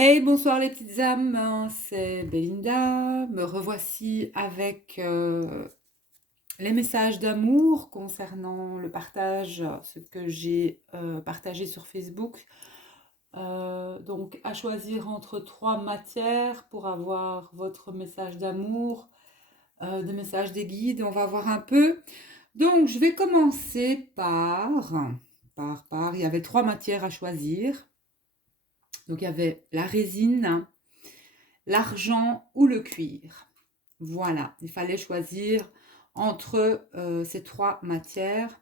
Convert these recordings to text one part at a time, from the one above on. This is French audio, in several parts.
Hey, bonsoir les petites âmes, c'est Belinda. Me revoici avec les messages d'amour concernant le partage, ce que j'ai partagé sur Facebook. Donc, à choisir entre trois matières pour avoir votre message d'amour, des messages des guides. On va voir un peu. Donc, je vais commencer il y avait trois matières à choisir. Donc, il y avait la résine, l'argent ou le cuir. Voilà, il fallait choisir entre ces trois matières.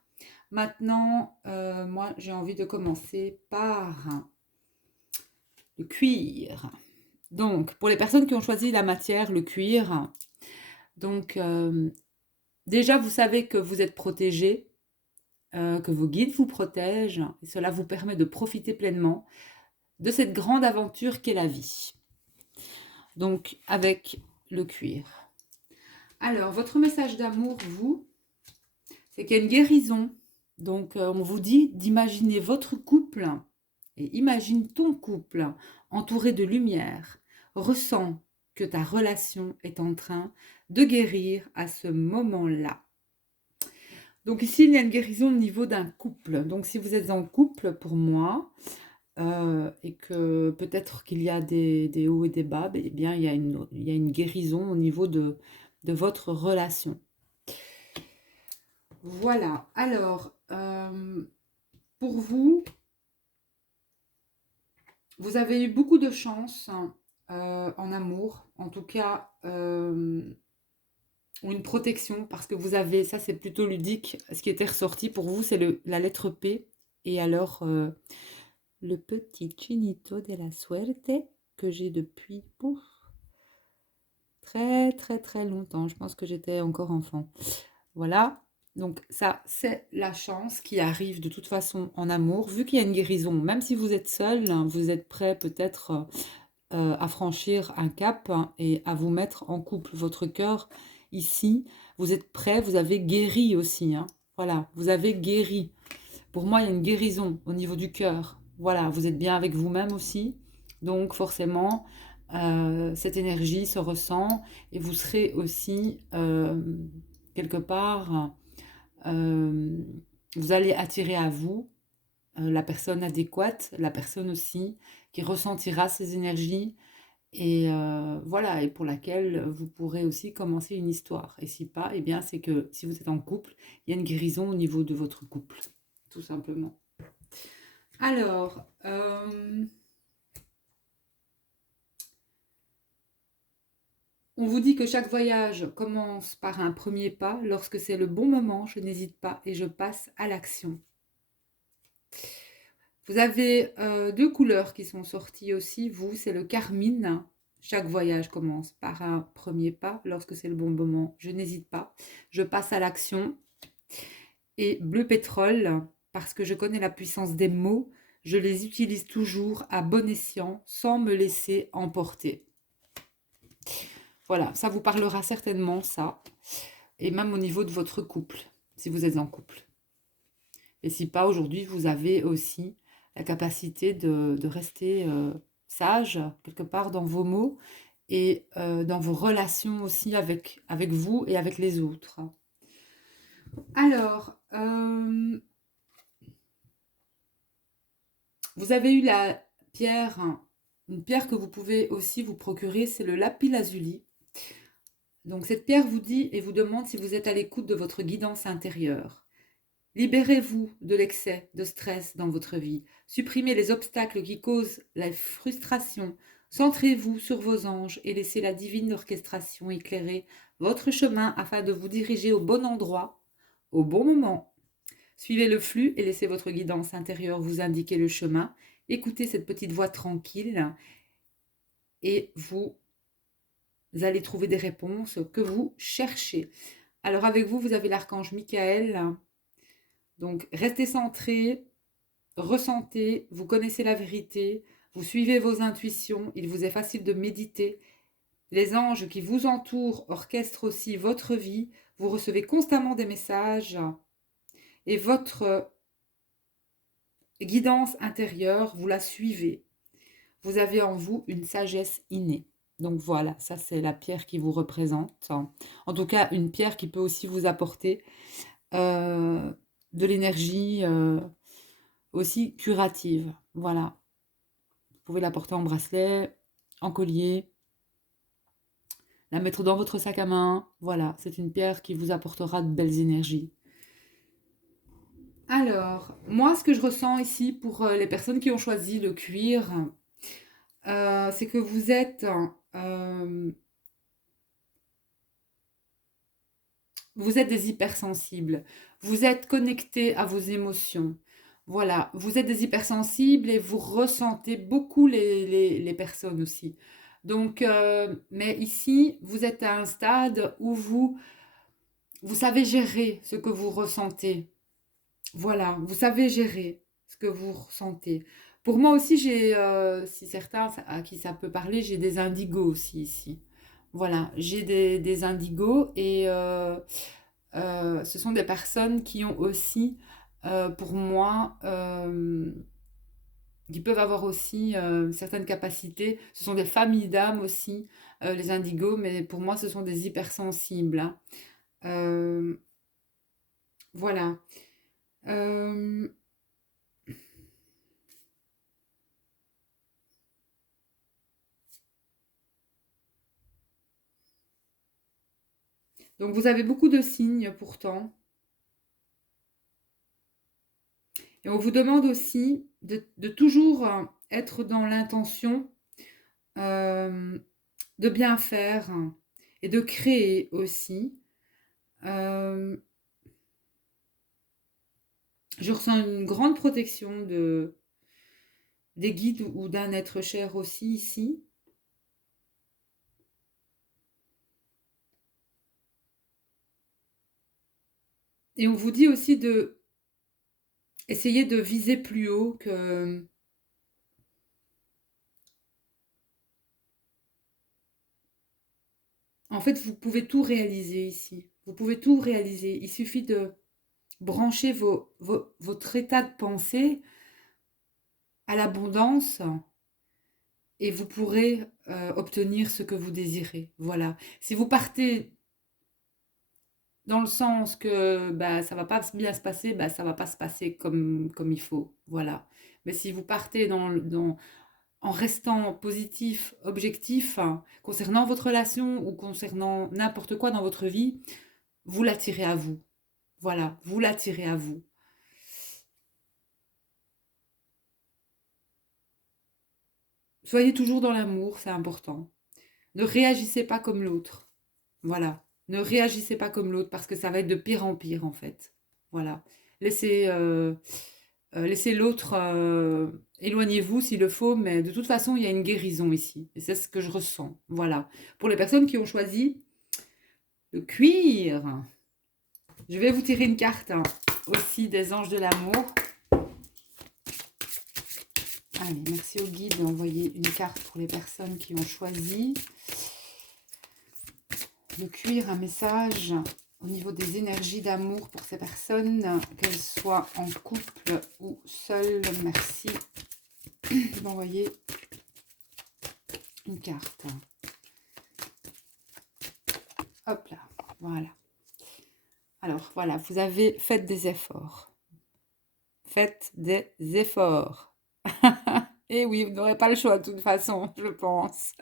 Maintenant, moi, j'ai envie de commencer par le cuir. Donc, pour les personnes qui ont choisi la matière, le cuir, donc déjà, vous savez que vous êtes protégé, que vos guides vous protègent, et cela vous permet de profiter pleinement de cette grande aventure qu'est la vie. Donc, avec le cuir. Alors, votre message d'amour, vous, c'est qu'il y a une guérison. Donc, on vous dit d'imaginer votre couple et imagine ton couple entouré de lumière. Ressens que ta relation est en train de guérir à ce moment-là. Donc ici, il y a une guérison au niveau d'un couple. Donc si vous êtes en couple, pour moi, et que peut-être qu'il y a des hauts et des bas, eh bien, il y a une guérison au niveau de votre relation. Voilà. Alors, pour vous, vous avez eu beaucoup de chance en amour, en tout cas, ou une protection, parce que vous avez, ça c'est plutôt ludique, ce qui était ressorti pour vous, c'est la lettre P, et alors le petit chinito de la suerte que j'ai depuis très très très longtemps, je pense que j'étais encore enfant. Voilà, donc ça c'est la chance qui arrive de toute façon en amour, vu qu'il y a une guérison, même si vous êtes seul, hein, vous êtes prêt peut-être à franchir un cap et à vous mettre en couple. Votre cœur, ici, vous êtes prêt, vous avez guéri aussi. Hein. Voilà, vous avez guéri. Pour moi, il y a une guérison au niveau du cœur. Voilà, vous êtes bien avec vous-même aussi. Donc, forcément, cette énergie se ressent et vous serez aussi, quelque part, euh, vous allez attirer à vous la personne adéquate, la personne aussi qui ressentira ces énergies et voilà, et pour laquelle vous pourrez aussi commencer une histoire. Et si pas, eh bien, c'est que si vous êtes en couple, il y a une guérison au niveau de votre couple, tout simplement. Alors, on vous dit que chaque voyage commence par un premier pas. Lorsque c'est le bon moment, je n'hésite pas et je passe à l'action. Vous avez deux couleurs qui sont sorties aussi. Vous, c'est le carmine. Chaque voyage commence par un premier pas. Lorsque c'est le bon moment, je n'hésite pas. Je passe à l'action. Et bleu pétrole, parce que je connais la puissance des mots, je les utilise toujours à bon escient, sans me laisser emporter. Voilà, ça vous parlera certainement, ça. Et même au niveau de votre couple, si vous êtes en couple. Et si pas, aujourd'hui, vous avez aussi la capacité de rester sage, quelque part, dans vos mots et dans vos relations aussi avec vous et avec les autres. Alors, vous avez eu la pierre, une pierre que vous pouvez aussi vous procurer, c'est le lapis lazuli. Donc cette pierre vous dit et vous demande si vous êtes à l'écoute de votre guidance intérieure. Libérez-vous de l'excès de stress dans votre vie. Supprimez les obstacles qui causent la frustration. Centrez-vous sur vos anges et laissez la divine orchestration éclairer votre chemin afin de vous diriger au bon endroit, au bon moment. Suivez le flux et laissez votre guidance intérieure vous indiquer le chemin. Écoutez cette petite voix tranquille et vous allez trouver des réponses que vous cherchez. Alors avec vous, vous avez l'archange Michael. Donc restez centré, ressentez, vous connaissez la vérité, vous suivez vos intuitions, il vous est facile de méditer. Les anges qui vous entourent orchestrent aussi votre vie, vous recevez constamment des messages et votre guidance intérieure, vous la suivez. vous avez en vous une sagesse innée. Donc voilà, ça c'est la pierre qui vous représente. En tout cas, une pierre qui peut aussi vous apporter de l'énergie aussi curative. Voilà, vous pouvez la porter en bracelet, en collier, la mettre dans votre sac à main. Voilà, c'est une pierre qui vous apportera de belles énergies. Alors, moi, ce que je ressens ici pour les personnes qui ont choisi le cuir, c'est que euh, vous êtes des hypersensibles. Vous êtes connectés à vos émotions. Voilà, vous êtes des hypersensibles et vous ressentez beaucoup les personnes aussi. Donc, mais ici, vous êtes à un stade où vous savez gérer ce que vous ressentez. Voilà, vous savez gérer ce que vous ressentez. Pour moi aussi, si certains à qui ça peut parler, j'ai des indigos aussi ici. Voilà, j'ai des indigos et ce sont des personnes qui ont aussi, pour moi, qui peuvent avoir aussi certaines capacités. Ce sont des familles d'âmes aussi, les indigos, mais pour moi, ce sont des hypersensibles, hein. Euh, voilà. Euh, donc, vous avez beaucoup de signes pourtant. Et on vous demande aussi de toujours être dans l'intention euh, de bien faire et de créer aussi. Euh, je ressens une grande protection des guides ou d'un être cher aussi ici. Et on vous dit aussi de essayer de viser plus haut que... En fait, vous pouvez tout réaliser ici. Vous pouvez tout réaliser. Il suffit de brancher votre état de pensée à l'abondance et vous pourrez obtenir ce que vous désirez. Voilà. Si vous partez dans le sens que bah, ça va pas bien se passer, bah, ça va pas se passer comme il faut. Voilà. Mais si vous partez en restant positif, objectif, hein, concernant votre relation ou concernant n'importe quoi dans votre vie, vous l'attirez à vous. Voilà, vous l'attirez à vous. Soyez toujours dans l'amour, c'est important. Ne réagissez pas comme l'autre. Voilà. Ne réagissez pas comme l'autre parce que ça va être de pire en pire en fait. Voilà. Laissez, laissez l'autre, éloignez-vous s'il le faut, mais de toute façon, il y a une guérison ici. Et c'est ce que je ressens. Voilà. Pour les personnes qui ont choisi le cuir, je vais vous tirer une carte hein, aussi des anges de l'amour. Allez, merci au guide d'envoyer une carte pour les personnes qui ont choisi le cuir, un message au niveau des énergies d'amour pour ces personnes, qu'elles soient en couple ou seules. Merci d'envoyer une carte. Hop là, voilà. Alors voilà, vous avez fait des efforts. Faites des efforts. Et oui, vous n'aurez pas le choix de toute façon, je pense.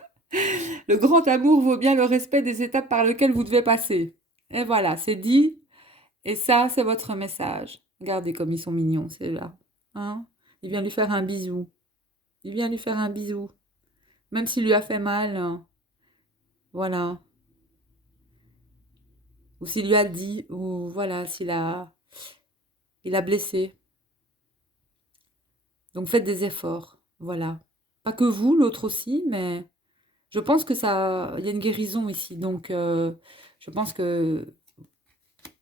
Le grand amour vaut bien le respect des étapes par lesquelles vous devez passer. Et voilà, c'est dit. Et ça, c'est votre message. Regardez comme ils sont mignons, c'est là. Hein? Il vient lui faire un bisou. Il vient lui faire un bisou. Même s'il lui a fait mal. Hein. Voilà. Ou s'il lui a dit, ou voilà, il a blessé. Donc faites des efforts. Voilà. Pas que vous, l'autre aussi, mais je pense que ça, il y a une guérison ici. Donc je pense que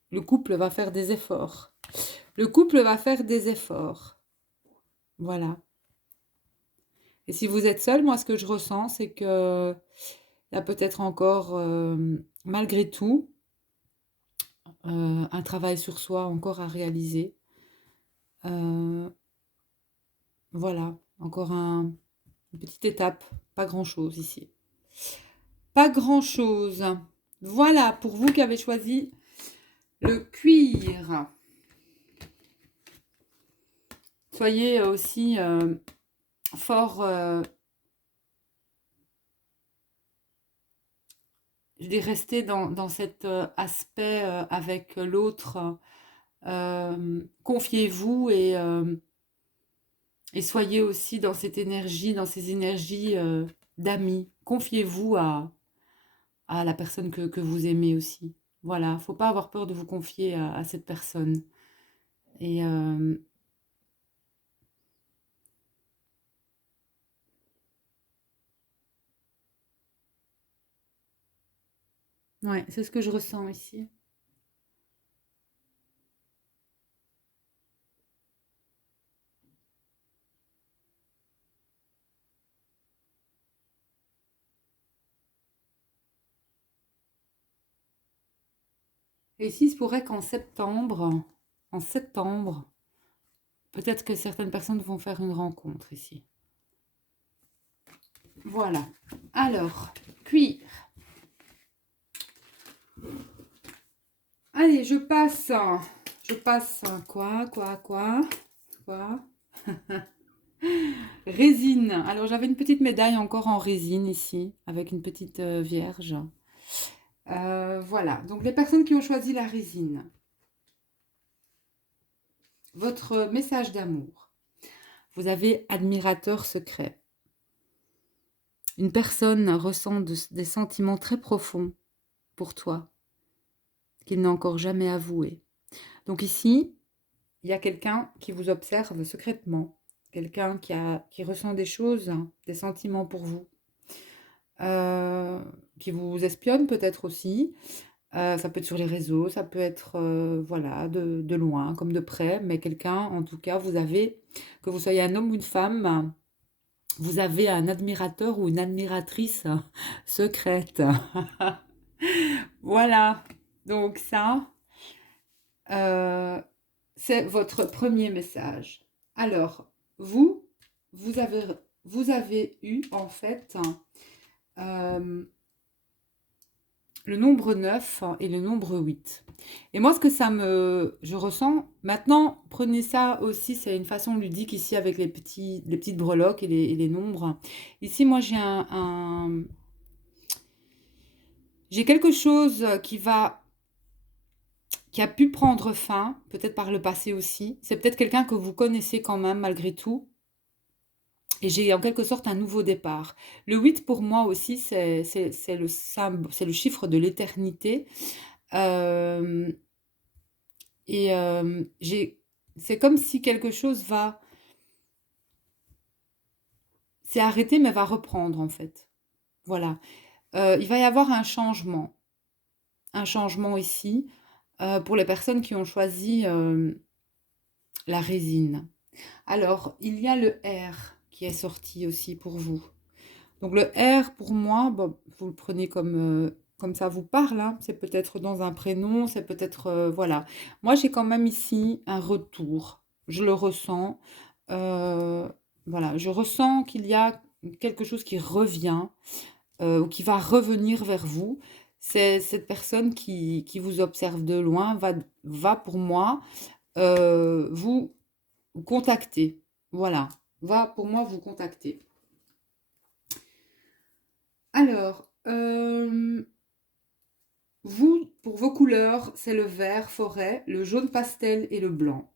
le couple va faire des efforts. Le couple va faire des efforts. Voilà. Et si vous êtes seul, moi, ce que je ressens, c'est que il y a peut-être encore, malgré tout, un travail sur soi encore à réaliser. Voilà, encore Une petite étape, pas grand-chose ici. Pas grand-chose. Voilà, pour vous qui avez choisi le cuir. Soyez aussi fort, je vais rester dans cet aspect avec l'autre. Confiez-vous et soyez aussi dans cette énergie, dans ces énergies d'amis. Confiez-vous à la personne que vous aimez aussi. Voilà, faut pas avoir peur de vous confier à cette personne. Et ouais, c'est ce que je ressens ici. Et ici, il se pourrait en septembre, peut-être que certaines personnes vont faire une rencontre ici. Voilà. Alors, cuir. Allez, je passe. Quoi? Résine. Alors, j'avais une petite médaille encore en résine ici, avec une petite vierge. Voilà. Donc, les personnes qui ont choisi la résine. Votre message d'amour. Vous avez admirateur secret. Une personne ressent des sentiments très profonds pour toi, qu'il n'a encore jamais avoué. Donc ici, il y a quelqu'un qui vous observe secrètement, quelqu'un qui ressent des choses, des sentiments pour vous, qui vous espionne peut-être aussi. Ça peut être sur les réseaux, ça peut être voilà, de loin comme de près, mais quelqu'un, en tout cas, que vous soyez un homme ou une femme, vous avez un admirateur ou une admiratrice secrète. Voilà, donc ça, euh, c'est votre premier message. Alors, vous, vous avez, vous avez eu en fait euh, le nombre 9 et le nombre 8. Et moi, ce que je ressens, maintenant, prenez ça aussi, c'est une façon ludique ici avec les petites breloques et les nombres. Ici, moi, j'ai quelque chose qui a pu prendre fin, peut-être par le passé aussi. C'est peut-être quelqu'un que vous connaissez quand même, malgré tout. Et j'ai en quelque sorte un nouveau départ. Le 8 pour moi aussi, c'est le chiffre de l'éternité. Euh, et c'est comme si quelque chose s'est arrêté, mais va reprendre en fait. Voilà. Il va y avoir un changement ici pour les personnes qui ont choisi la résine. Alors, il y a le R qui est sorti aussi pour vous. Donc le R pour moi, bon, vous le prenez comme ça vous parle, hein. C'est peut-être dans un prénom, c'est peut-être voilà. Moi j'ai quand même ici un retour. Je le ressens. Euh, voilà, je ressens qu'il y a quelque chose qui revient ou qui va revenir vers vous. C'est cette personne qui vous observe de loin va pour moi vous contacter. Voilà, va pour moi vous contacter. Alors, vous, pour vos couleurs, c'est le vert forêt, le jaune pastel et le blanc.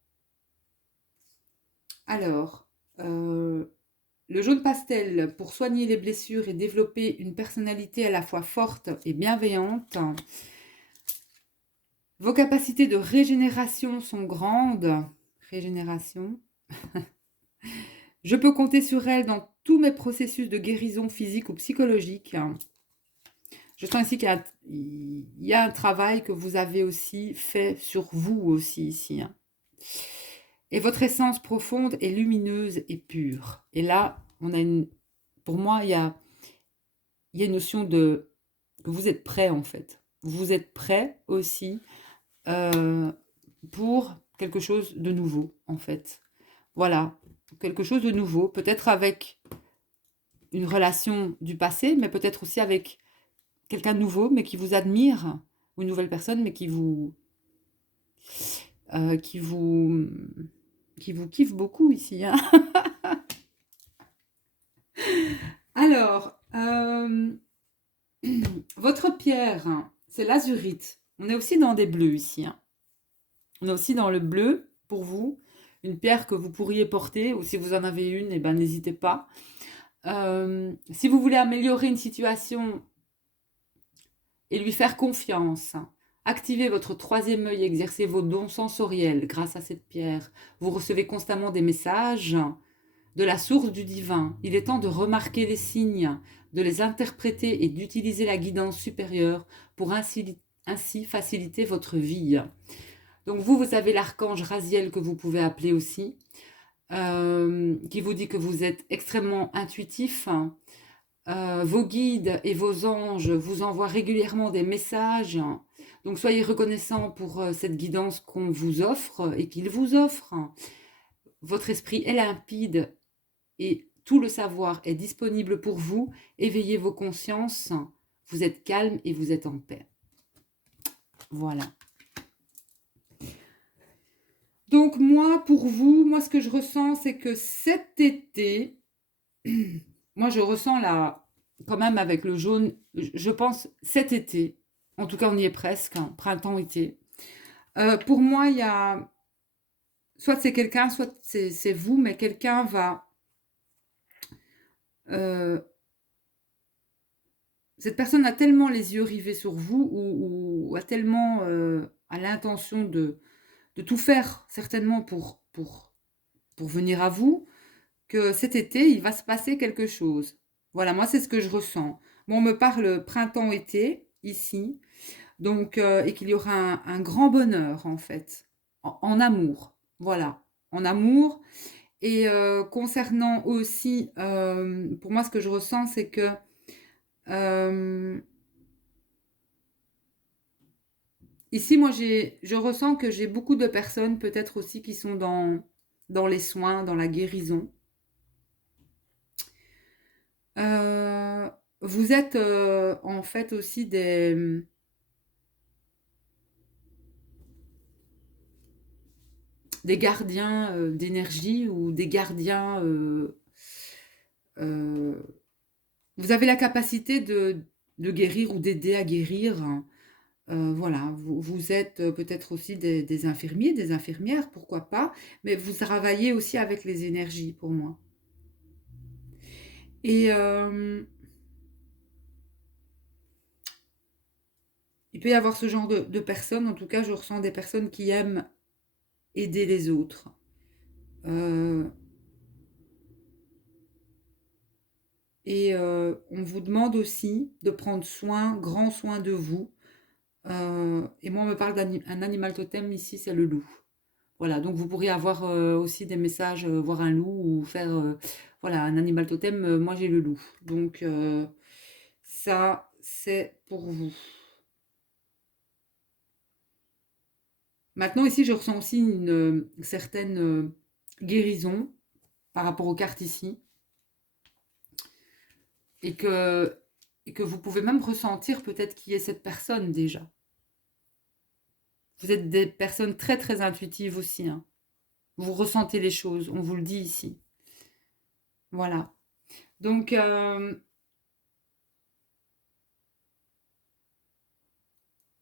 Alors, le jaune pastel pour soigner les blessures et développer une personnalité à la fois forte et bienveillante. Vos capacités de régénération sont grandes. Régénération. Je peux compter sur elle dans tous mes processus de guérison physique ou psychologique. Je sens ici qu'il y a un travail que vous avez aussi fait sur vous aussi ici, hein. Et votre essence profonde est lumineuse et pure. Et là, pour moi, il y a une notion que vous êtes prêt en fait. Vous êtes prêt aussi euh, pour quelque chose de nouveau en fait. Voilà, quelque chose de nouveau, peut-être avec une relation du passé, mais peut-être aussi avec quelqu'un de nouveau, mais qui vous admire, ou une nouvelle personne, mais euh, qui vous, qui vous kiffe beaucoup ici, hein. Alors, votre pierre, c'est l'azurite. On est aussi dans des bleus ici, hein. On est aussi dans le bleu pour vous. Une pierre que vous pourriez porter, ou si vous en avez une, eh ben, n'hésitez pas. Si vous voulez améliorer une situation et lui faire confiance, activez votre troisième œil, exercez vos dons sensoriels grâce à cette pierre. Vous recevez constamment des messages de la source du divin. Il est temps de remarquer les signes, de les interpréter et d'utiliser la guidance supérieure pour ainsi faciliter votre vie. Donc vous avez l'archange Raziel que vous pouvez appeler aussi, qui vous dit que vous êtes extrêmement intuitif. Vos guides et vos anges vous envoient régulièrement des messages. Donc soyez reconnaissants pour cette guidance qu'on vous offre et qu'il vous offre. Votre esprit est limpide et tout le savoir est disponible pour vous. Éveillez vos consciences. Vous êtes calme et vous êtes en paix. Voilà. Donc moi, pour vous, moi ce que je ressens, c'est que cet été, moi je ressens là, quand même avec le jaune, je pense cet été, en tout cas on y est presque, hein, printemps-été. Pour moi, il y a, soit c'est quelqu'un, soit c'est vous, mais quelqu'un va, euh, cette personne a tellement les yeux rivés sur vous ou a tellement a l'intention de tout faire certainement pour venir à vous, que cet été, il va se passer quelque chose. Voilà, moi, c'est ce que je ressens. Bon, on me parle printemps-été, ici, donc, et qu'il y aura un grand bonheur, en fait, en amour. Voilà, en amour. Et concernant aussi, pour moi, ce que je ressens, c'est que euh, ici, moi, je ressens que j'ai beaucoup de personnes, peut-être aussi, qui sont dans les soins, dans la guérison. Euh, Vous êtes en fait aussi des gardiens d'énergie ou des gardiens. Euh, vous avez la capacité de guérir ou d'aider à guérir. Voilà, vous êtes peut-être aussi des infirmiers, des infirmières, pourquoi pas, mais vous travaillez aussi avec les énergies pour moi. Et il peut y avoir ce genre de personnes, en tout cas je ressens des personnes qui aiment aider les autres. Euh, Et on vous demande aussi de prendre soin, grand soin de vous. Et moi, on me parle d'un animal totem ici, c'est le loup. Voilà, donc vous pourriez avoir aussi des messages, voir un loup ou faire, voilà, un animal totem. Moi, j'ai le loup. Donc, ça, c'est pour vous. Maintenant, ici, je ressens aussi une certaine guérison par rapport aux cartes ici. Et que, et que vous pouvez même ressentir peut-être qui est cette personne déjà. Vous êtes des personnes très très intuitives aussi, hein. Vous ressentez les choses, on vous le dit ici. Voilà. Donc,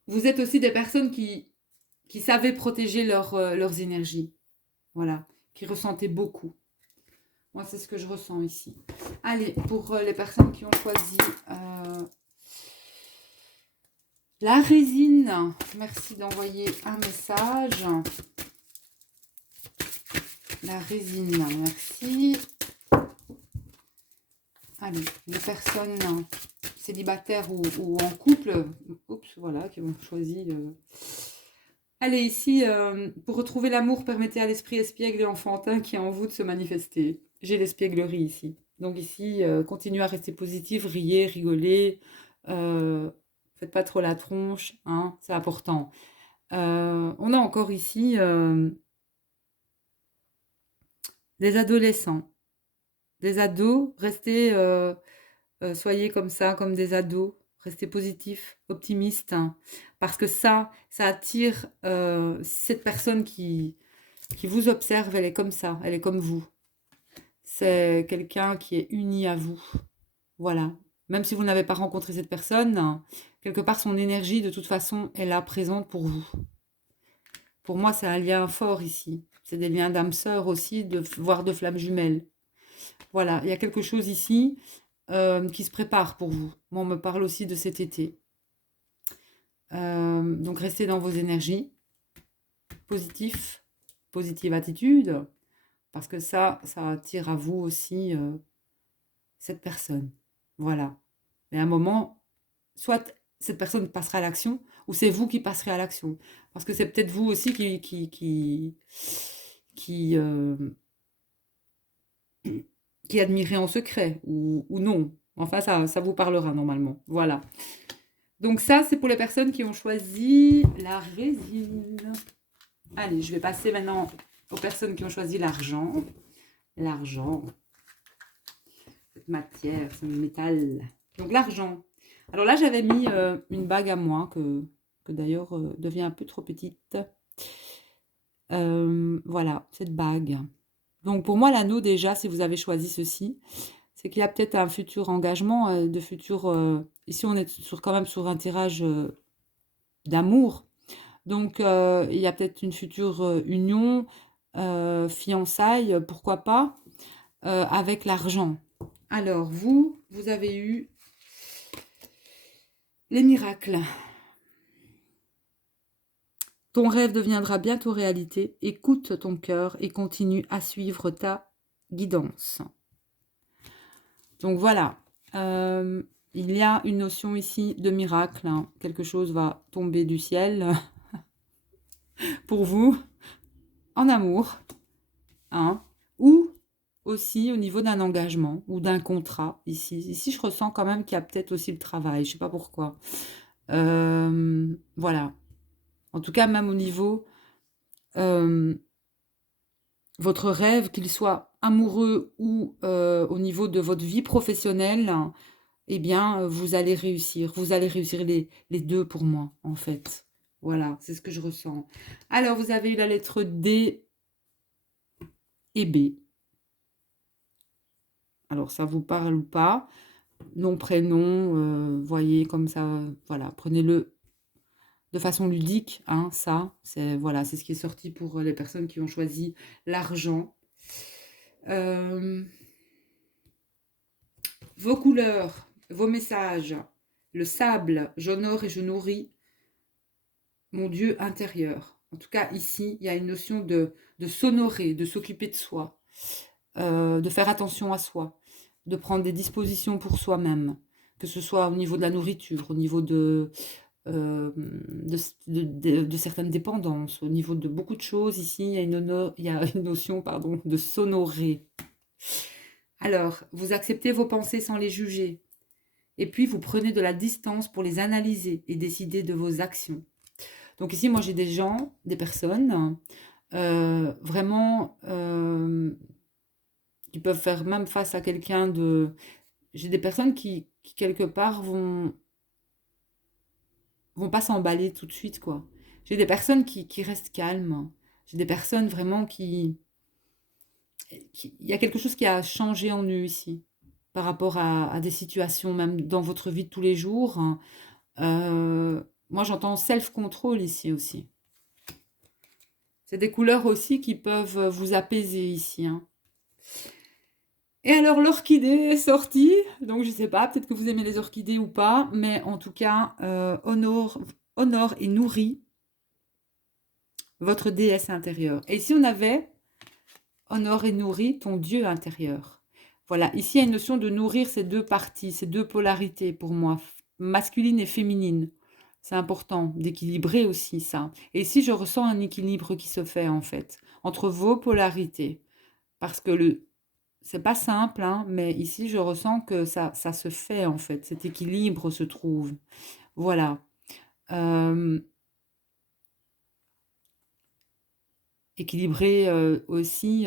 vous êtes aussi des personnes qui savaient protéger leurs énergies. Voilà. Qui ressentaient beaucoup. Moi, c'est ce que je ressens ici. Allez, pour les personnes qui ont choisi la résine, merci d'envoyer un message. La résine, merci. Allez, les personnes célibataires ou en couple, oups, voilà, qui ont choisi. Allez, ici, pour retrouver l'amour, permettez à l'esprit espiègle et enfantin qui est en vous de se manifester. J'ai l'espièglerie ici. Donc ici, continuez à rester positif, riez, rigolez. Faites pas trop la tronche, hein, c'est important. On a encore ici des adolescents. des ados, restez, soyez comme ça, comme des ados. Restez positifs, optimistes, hein, parce que ça attire cette personne qui vous observe, elle est comme ça, elle est comme vous. C'est quelqu'un qui est uni à vous. Voilà. Même si vous n'avez pas rencontré cette personne, quelque part son énergie, de toute façon, est là présente pour vous. Pour moi, c'est un lien fort ici. C'est des liens d'âme sœur aussi, voire de flammes jumelles. Voilà, il y a quelque chose ici qui se prépare pour vous. Moi, on me parle aussi de cet été. Donc, restez dans vos énergies. Positive attitude, parce que ça attire à vous aussi cette personne. Voilà. Mais à un moment, soit cette personne passera à l'action, ou c'est vous qui passerez à l'action. Parce que c'est peut-être vous aussi qui admirez en secret, ou non. Enfin, ça vous parlera normalement. Voilà. Donc ça, c'est pour les personnes qui ont choisi la résine. Allez, je vais passer maintenant aux personnes qui ont choisi l'argent. L'argent, cette matière, ce métal. Donc l'argent. Alors là, j'avais mis une bague à moi, que d'ailleurs devient un peu trop petite. Voilà, cette bague. Donc pour moi, l'anneau, déjà, si vous avez choisi ceci, c'est qu'il y a peut-être un futur engagement, de futur... ici, on est quand même sur un tirage d'amour. Donc, il y a peut-être une future union, fiançailles, pourquoi pas, avec l'argent. Alors, vous avez eu les miracles. Ton rêve deviendra bientôt réalité. Écoute ton cœur et continue à suivre ta guidance. Donc voilà, il y a une notion ici de miracle. Hein. Quelque chose va tomber du ciel pour vous, en amour, hein, ou aussi au niveau d'un engagement ou d'un contrat ici. Ici, je ressens quand même qu'il y a peut-être aussi le travail, je ne sais pas pourquoi. Voilà. En tout cas, même au niveau votre rêve, qu'il soit amoureux ou au niveau de votre vie professionnelle, eh bien, vous allez réussir. Vous allez réussir les deux pour moi, en fait. Voilà, c'est ce que je ressens. Alors, vous avez eu la lettre D et B. Alors, ça vous parle ou pas? Nom, prénom, voyez comme ça, voilà, prenez-le de façon ludique, hein, ça, c'est voilà, c'est ce qui est sorti pour les personnes qui ont choisi l'argent. Vos couleurs, vos messages, le sable, j'honore et je nourris mon Dieu intérieur. En tout cas, ici, il y a une notion de s'honorer, de s'occuper de soi, de faire attention à soi, de prendre des dispositions pour soi-même, que ce soit au niveau de la nourriture, au niveau de certaines dépendances, au niveau de beaucoup de choses. Ici, il y a une notion pardon, de s'honorer. Alors, vous acceptez vos pensées sans les juger. Et puis, vous prenez de la distance pour les analyser et décider de vos actions. Donc ici, moi, j'ai des gens, des personnes, vraiment, qui peuvent faire même face à quelqu'un de... J'ai des personnes qui quelque part, vont pas s'emballer tout de suite, quoi. J'ai des personnes qui restent calmes. J'ai des personnes vraiment Il y a quelque chose qui a changé en eux ici, par rapport à des situations, même dans votre vie de tous les jours. Hein. Moi, j'entends self-control ici aussi. C'est des couleurs aussi qui peuvent vous apaiser ici. Hein. Et alors, l'orchidée est sortie. Donc, je ne sais pas, peut-être que vous aimez les orchidées ou pas. Mais en tout cas, honore et nourrit votre déesse intérieure. Et ici, on avait honore et nourrit ton Dieu intérieur. Voilà, ici, il y a une notion de nourrir ces deux parties, ces deux polarités pour moi, masculine et féminine. C'est important d'équilibrer aussi ça. Et ici, je ressens un équilibre qui se fait en fait entre vos polarités. Parce que c'est pas simple, hein, mais ici, je ressens que ça se fait en fait. Cet équilibre se trouve. Voilà. Équilibrer aussi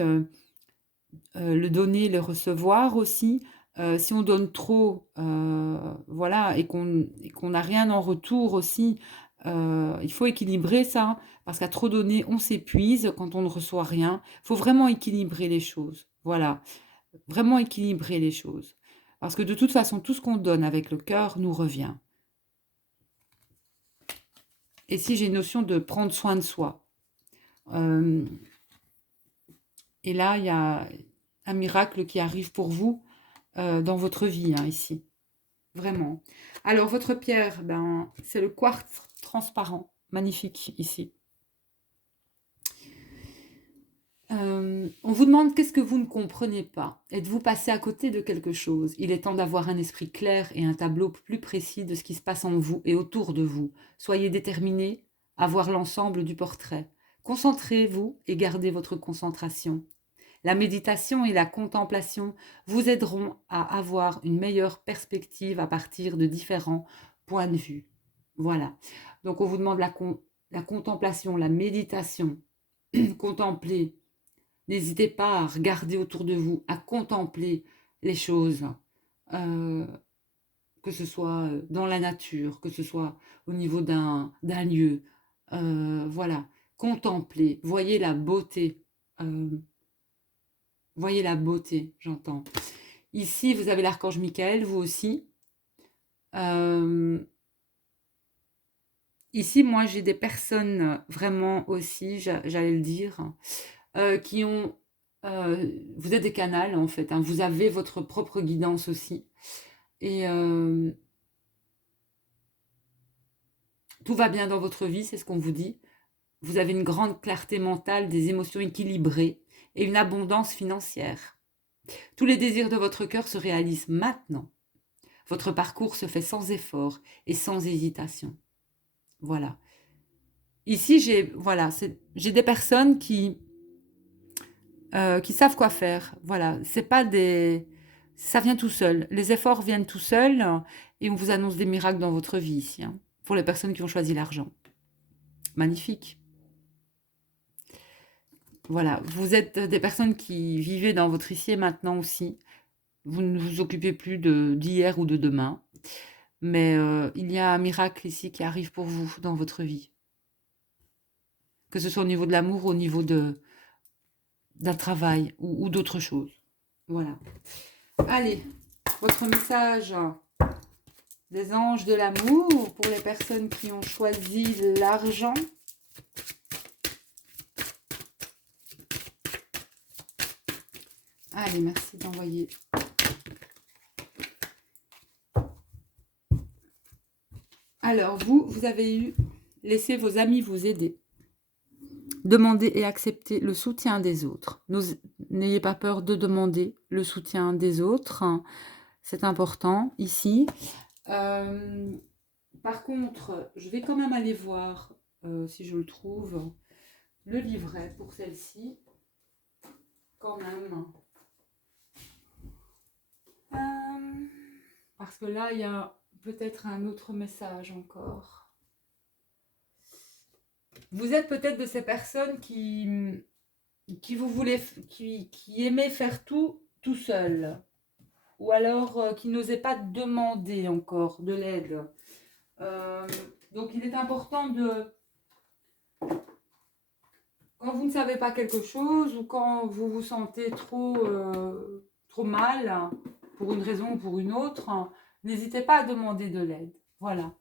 le donner, le recevoir aussi. Si on donne trop, voilà, et qu'on n'a rien en retour aussi, il faut équilibrer ça, parce qu'à trop donner, on s'épuise quand on ne reçoit rien. Il faut vraiment équilibrer les choses. Voilà, vraiment équilibrer les choses. Parce que de toute façon, tout ce qu'on donne avec le cœur nous revient. Et si j'ai une notion de prendre soin de soi. Et là, il y a un miracle qui arrive pour vous dans votre vie, hein, ici. Vraiment. Alors, votre pierre, ben, c'est le quartz transparent. Magnifique, ici. On vous demande qu'est-ce que vous ne comprenez pas. Êtes-vous passé à côté de quelque chose? Il est temps d'avoir un esprit clair et un tableau plus précis de ce qui se passe en vous et autour de vous. Soyez déterminé à voir l'ensemble du portrait. Concentrez-vous et gardez votre concentration. La méditation et la contemplation vous aideront à avoir une meilleure perspective à partir de différents points de vue. Voilà. Donc on vous demande la contemplation, la méditation, contempler. N'hésitez pas à regarder autour de vous, à contempler les choses, euh, que ce soit dans la nature, que ce soit au niveau d'un lieu. Voilà. Contempler, voyez la beauté, j'entends. Ici, vous avez l'archange Michael, vous aussi. Ici, moi, j'ai des personnes vraiment aussi, j'allais le dire, qui ont... vous êtes des canals, en fait. Hein, vous avez votre propre guidance aussi. Et tout va bien dans votre vie, c'est ce qu'on vous dit. Vous avez une grande clarté mentale, des émotions équilibrées et une abondance financière. Tous les désirs de votre cœur se réalisent maintenant. Votre parcours se fait sans effort et sans hésitation. Voilà. Ici, j'ai des personnes qui savent quoi faire. Voilà. C'est pas des... Ça vient tout seul. Les efforts viennent tout seuls et on vous annonce des miracles dans votre vie ici. Hein, pour les personnes qui ont choisi l'argent. Magnifique. Voilà. Vous êtes des personnes qui vivez dans votre ici et maintenant aussi. Vous ne vous occupez plus d'hier ou de demain. Mais il y a un miracle ici qui arrive pour vous dans votre vie. Que ce soit au niveau de l'amour, au niveau d'un travail ou d'autres choses. Voilà. Allez, votre message des anges de l'amour pour les personnes qui ont choisi l'argent. Allez, merci d'envoyer. Alors, vous avez eu... Laissez vos amis vous aider. Demandez et acceptez le soutien des autres. N'ayez pas peur de demander le soutien des autres. C'est important ici. Par contre, je vais quand même aller voir, si je le trouve, le livret pour celle-ci. Quand même. Parce que là, il y a peut-être un autre message encore. Vous êtes peut-être de ces personnes qui aimaient faire tout seul. Ou alors qui n'osaient pas demander encore de l'aide. Donc il est important de... Quand vous ne savez pas quelque chose ou quand vous vous sentez trop mal, pour une raison ou pour une autre, n'hésitez pas à demander de l'aide. Voilà.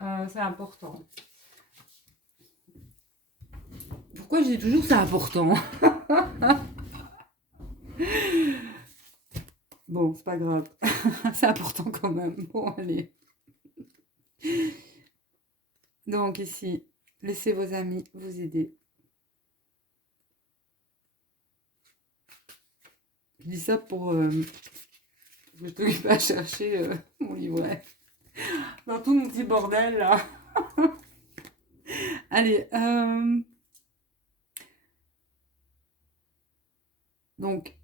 C'est important. Pourquoi je dis toujours c'est important? Bon, c'est pas grave. C'est important quand même. Bon, allez. Donc ici, laissez vos amis vous aider. Je dis ça pour... je t'occupe à chercher mon livret. Dans tout mon petit bordel, là. Allez. Donc,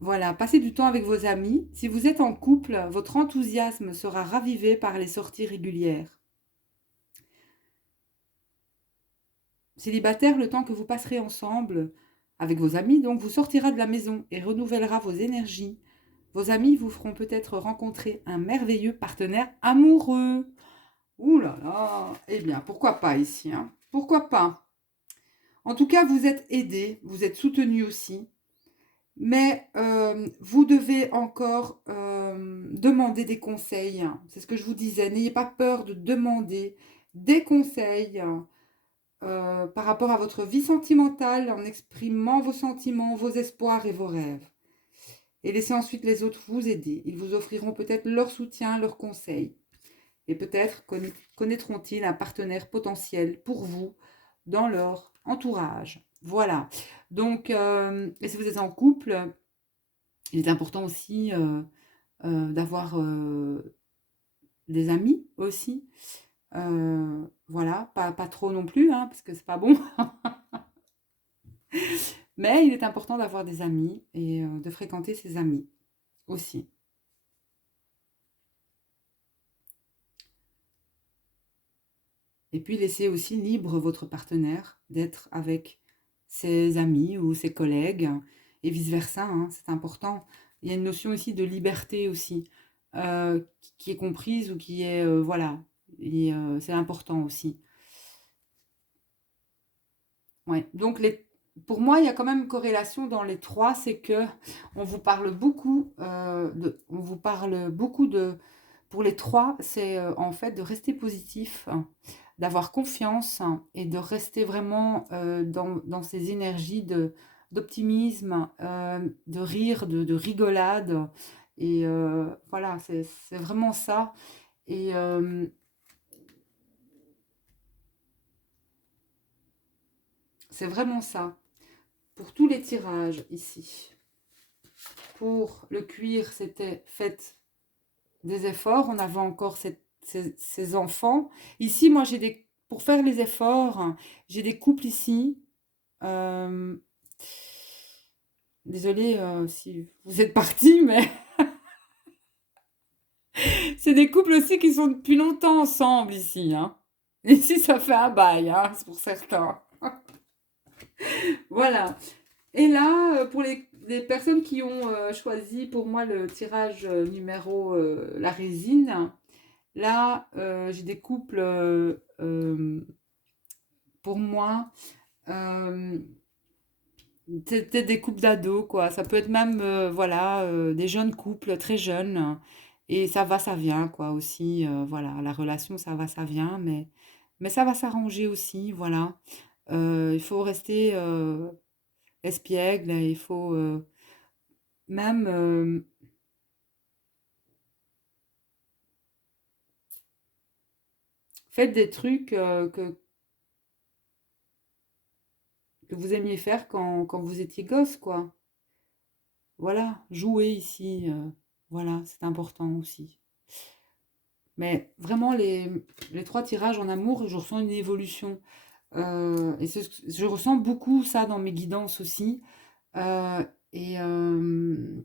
voilà. Passez du temps avec vos amis. Si vous êtes en couple, votre enthousiasme sera ravivé par les sorties régulières. Célibataire, le temps que vous passerez ensemble avec vos amis, donc vous sortira de la maison et renouvellera vos énergies. Vos amis vous feront peut-être rencontrer un merveilleux partenaire amoureux. Ouh là là, eh bien, pourquoi pas ici, hein? Pourquoi pas? En tout cas, vous êtes aidé, vous êtes soutenu aussi, mais vous devez encore demander des conseils. C'est ce que je vous disais, n'ayez pas peur de demander des conseils par rapport à votre vie sentimentale, en exprimant vos sentiments, vos espoirs et vos rêves. Et laissez ensuite les autres vous aider. Ils vous offriront peut-être leur soutien, leurs conseils. Et peut-être connaîtront-ils un partenaire potentiel pour vous dans leur entourage. Voilà. Donc, et si vous êtes en couple, il est important aussi d'avoir des amis aussi. Voilà, pas trop non plus, hein, parce que c'est pas bon. Mais il est important d'avoir des amis et de fréquenter ses amis aussi. Et puis laissez aussi libre votre partenaire d'être avec ses amis ou ses collègues et vice-versa, hein, c'est important. Il y a une notion ici de liberté aussi qui est comprise ou qui est, voilà, c'est important aussi. Ouais. Donc pour moi, il y a quand même une corrélation dans les trois, c'est que on vous parle beaucoup pour les trois, c'est en fait de rester positif, hein, d'avoir confiance, hein, et de rester vraiment dans ces énergies d'optimisme, de rire, de rigolade. Et voilà, c'est vraiment ça. Et c'est vraiment ça. Pour tous les tirages ici. Pour le cuir, c'était faites des efforts. On avait encore ces enfants. Ici, moi, pour faire les efforts, j'ai des couples ici. Euh, Désolée si vous êtes partis, mais c'est des couples aussi qui sont depuis longtemps ensemble ici, hein. Ici, ça fait un bail, hein, c'est pour certains. Voilà. Et là, pour les personnes qui ont choisi pour moi le tirage numéro la résine, là, j'ai des couples pour moi, euh, c'était des couples d'ados, quoi. Ça peut être même, voilà, des jeunes couples, très jeunes. Et ça va, ça vient, quoi, aussi. Voilà, la relation, ça va, ça vient, mais ça va s'arranger aussi, voilà. Il faut rester espiègle, il faut même faites des trucs que vous aimiez faire quand vous étiez gosse, quoi. Voilà, jouer ici, voilà, c'est important aussi. Mais vraiment, les trois tirages en amour, je ressens une évolution. Et je ressens beaucoup ça dans mes guidances aussi. Euh, et, euh,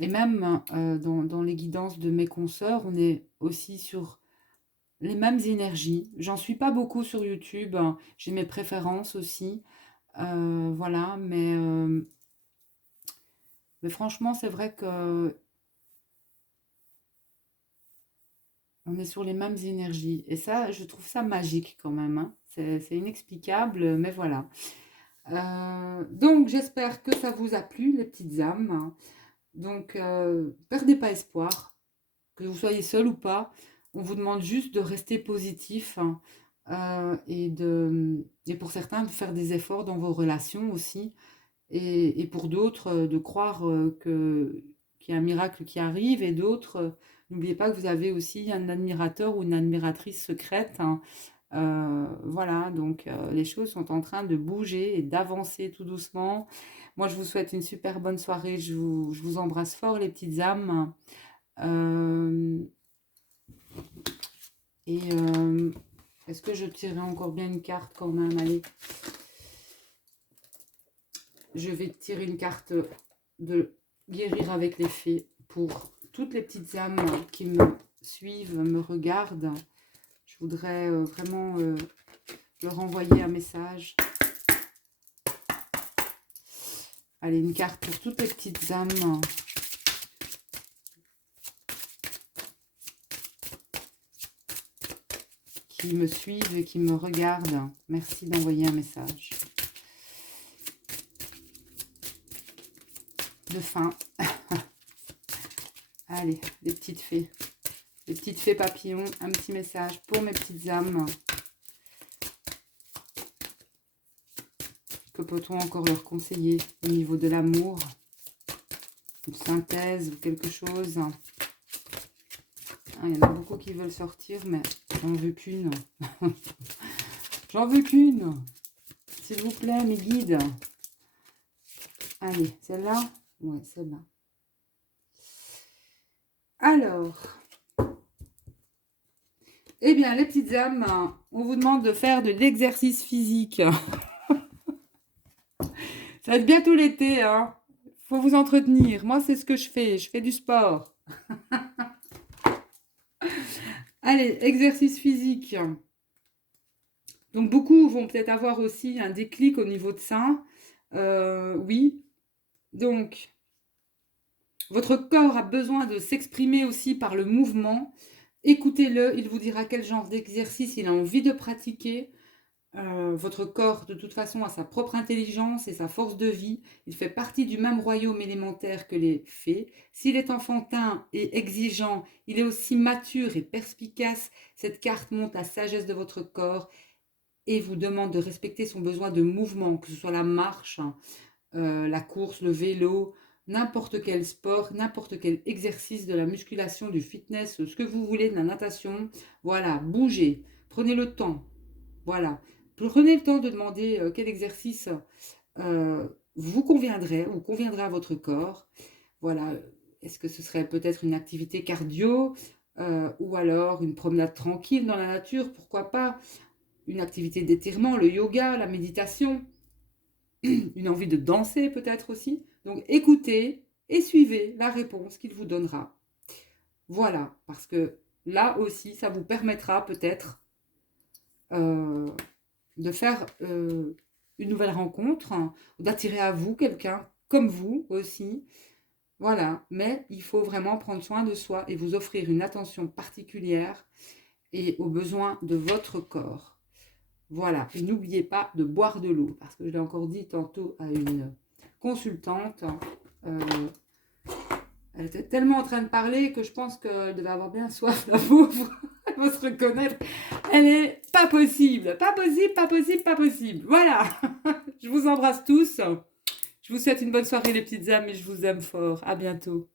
et même dans les guidances de mes consoeurs, on est aussi sur les mêmes énergies. J'en suis pas beaucoup sur YouTube, hein. J'ai mes préférences aussi. Voilà, mais franchement, c'est vrai que on est sur les mêmes énergies. Et ça, je trouve ça magique quand même, hein. C'est inexplicable, mais voilà. Donc, j'espère que ça vous a plu, les petites âmes. Donc, perdez pas espoir, que vous soyez seul ou pas. On vous demande juste de rester positif, hein, et pour certains, de faire des efforts dans vos relations aussi. Et pour d'autres, de croire qu'il y a un miracle qui arrive. Et d'autres, n'oubliez pas que vous avez aussi un admirateur ou une admiratrice secrète, hein. Voilà, donc les choses sont en train de bouger et d'avancer tout doucement. Moi, je vous souhaite une super bonne soirée. Je vous embrasse fort, les petites âmes. Euh, et est-ce que je tirerai encore bien une carte quand même? Allez, je vais tirer une carte de guérir avec les fées pour toutes les petites âmes qui me suivent, me regardent. Je voudrais vraiment leur envoyer un message. Allez, une carte pour toutes les petites âmes. Qui me suivent et qui me regardent. Merci d'envoyer un message. De fin. Allez, des petites fées. Des petites fées papillons. Un petit message pour mes petites âmes. Que peut-on encore leur conseiller au niveau de l'amour? Une synthèse ou quelque chose? Il y en a beaucoup qui veulent sortir, mais j'en veux qu'une. J'en veux qu'une. S'il vous plaît, mes guides. Allez, celle-là? Ouais, celle-là. Alors, eh bien, les petites âmes, on vous demande de faire de l'exercice physique. Ça va être bientôt l'été, hein. Faut vous entretenir. Moi, c'est ce que je fais. Je fais du sport. Allez, exercice physique. Donc, beaucoup vont peut-être avoir aussi un déclic au niveau de ça. Oui. Donc, votre corps a besoin de s'exprimer aussi par le mouvement. Écoutez-le, il vous dira quel genre d'exercice il a envie de pratiquer. Votre corps, de toute façon, a sa propre intelligence et sa force de vie. Il fait partie du même royaume élémentaire que les fées. S'il est enfantin et exigeant, il est aussi mature et perspicace. Cette carte montre la sagesse de votre corps et vous demande de respecter son besoin de mouvement, que ce soit la marche, la course, le vélo, n'importe quel sport, n'importe quel exercice, de la musculation, du fitness, ce que vous voulez, de la natation. Voilà, bougez, prenez le temps. Voilà. Prenez le temps de demander quel exercice vous conviendrait ou conviendrait à votre corps. Voilà. Est-ce que ce serait peut-être une activité cardio ou alors une promenade tranquille dans la nature? Pourquoi pas? Une activité d'étirement, le yoga, la méditation. Une envie de danser peut-être aussi. Donc écoutez et suivez la réponse qu'il vous donnera. Voilà. Parce que là aussi, ça vous permettra peut-être de faire une nouvelle rencontre, d'attirer à vous quelqu'un comme vous aussi. Voilà, mais il faut vraiment prendre soin de soi et vous offrir une attention particulière et aux besoins de votre corps. Voilà, et n'oubliez pas de boire de l'eau, parce que je l'ai encore dit tantôt à une consultante, elle était tellement en train de parler que je pense qu'elle devait avoir bien soif, la pauvre. Elle va se reconnaître. Elle est pas possible, pas possible, pas possible, pas possible. Voilà. Je vous embrasse tous. Je vous souhaite une bonne soirée les petites âmes et je vous aime fort. À bientôt.